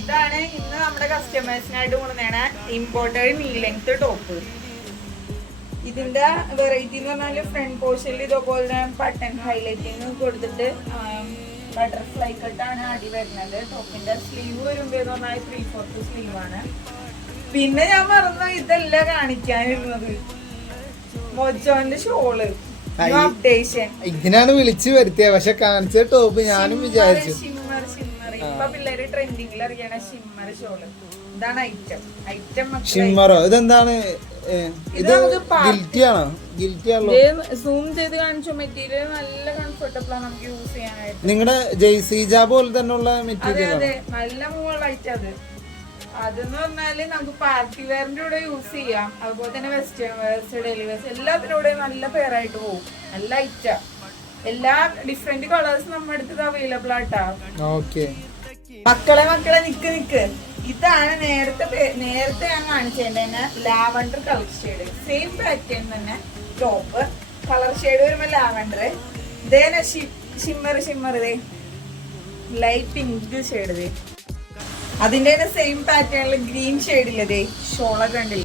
ഇതാണ് ഇന്ന് നമ്മുടെ കസ്റ്റമേഴ്സിനായിട്ട് കൊണ്ടുവന്ന ഇമ്പോർട്ടഡ് നീ ലെങ്ത് ടോപ്പ്. ഇതിന്റെ വെറൈറ്റി എന്ന് പറഞ്ഞാല് ഫ്രണ്ട് പോർഷനിൽ ഇതേപോലെ ബട്ടൺ ഹൈലൈറ്റിങ് കൊടുത്തിട്ട് ബട്ടർഫ്ലൈ കട്ടാണ് അടി വരുന്നത്. ടോപ്പിന്റെ സ്ലീവ് വരുമ്പോ എന്ന് പറഞ്ഞാൽ 3/4 സ്ലീവ് ആണ്. പിന്നെ ഞാൻ മറന്നു ഇതല്ല കാണിക്കാനിരുന്നത്, മൊജോന്റെ ഷോള് അപ്ഡേഷൻ. ഇതിനാണ് വിളിച്ചു വരുത്തിയത്, പക്ഷെ കാണിച്ച ടോപ്പ് ഞാനും വിചാരിച്ചു. ഷിമ്മർ ഇപ്പൊ പിള്ളേര് ട്രെൻഡിങ്ങിൽ അറിയണ ഷിമ്മർ ഷോള്. ഇതാണ് ഐറ്റം ഷിമ്മറോ? ഇതെന്താണ്? ഇത് ഗിൽറ്റി ആണോ? ഗിൽറ്റി ആണല്ലോ. സൂം ചെയ്ത് കാണിച്ചു. മെറ്റീരിയൽ നല്ല കംഫർട്ടബിൾ ആണ് നമുക്ക് യൂസ് ചെയ്യാനായിട്ട്. നിങ്ങളുടെ ജയ്സീജ പോലെ തന്നെ ഉള്ള മെറ്റീരിയൽ. അതെ, നല്ല മുകളായിട്ട് അതെന്ന് പറഞ്ഞാല് നമുക്ക് പാർട്ടി വെയറിന്റെ കൂടെ യൂസ് ചെയ്യാം. അതുപോലെ തന്നെ വെസ്റ്റേൺ വെയർസ്, ഡെയിലി വെയർസ് എല്ലാത്തിനൂടെ നല്ല പെയറായിട്ട് പോകും. നല്ല ഐറ്റാ. എല്ലാ ഡിഫറെന്റ് കളേഴ്സ് നമ്മുടെ അടുത്ത് അവൈലബിൾ ആട്ടാ. മക്കളെ നിക്ക്. ഇതാണ് നേരത്തെ ഞാൻ കാണിച്ചതിന്റെ lavender colour shade. Same pattern തന്നെ ടോപ്പ്. കളർ ഷെയ്ഡ് വരുമ്പോ ലാവണ്ടർ. ഇതേനെ ഷിമ്മർ ലൈറ്റ് പിങ്ക് ഷെയ്ഡ്. അതിന്റെ സെയിം പാറ്റേണിൽ ഗ്രീൻ ഷെയ്ഡില്ലേ ഷോളൊക്കെ ഉണ്ടല്ലേ.